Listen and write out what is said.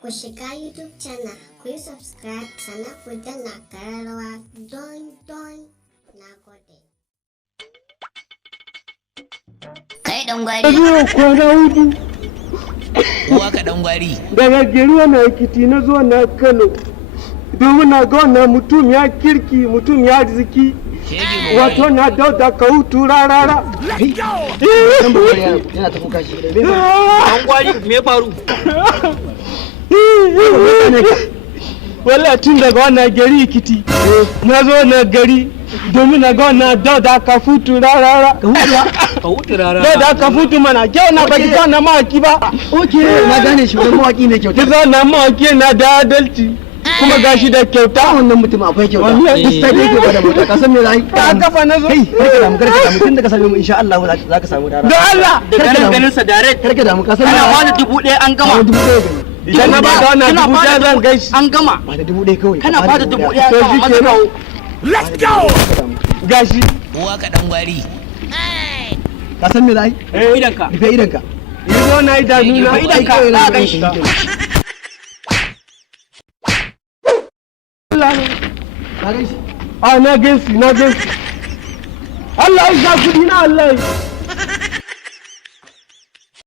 Ku shiga YouTube channel, ku yi subscribe sannan ku danna ƙararrawa don na gode. Kai dan gwari. Zuwa kwana hudu. Uwa ka dan gwari. Daga Geruwa na Ekiti na zuwa na Kano. Domin na ga wannan mutum ya kirki, mutum ya arziki. Wato na dauda ka hutu rarara. Yana ta kuka shi. Dan gwari me ya faru? Wallahi tun daga wannan gari Ekiti na zo na gari domin na ga wannan dauda ka hutu rarara. Ka hutu rarara. Dauda ka hutu mana kyau na baki ka na mawaki ba. Okay, na gane shi wani mawaki ne kyauta. Kiza na mawaki na da adalci. Kuma gashi da kyauta. Wannan mutum akwai kyauta. Duk sai dai ke da mota. Ka san me zai? Ka kafa na zo. Karka damu tun da ka same mu insha Allah za ka samu dara. Da Allah. Da ganin sa direct. Karka damu ka san me. Ana wani 1000 an gama. Idan na ba da wannan 1000 zan gaishe. An gama. Ba da 1000 kawai. Kana ba da 1000 an To gama. shi Maza kawo. Let's go. Gashi. Uwa ka dan gwari. Ka san me zai? Idanka. Rufe idanka. Yanzu na yi da nuna. Rufe idanka. Ka gan shi. Ka gan shi. Na gansi. Allah ya sa kudi na Allah.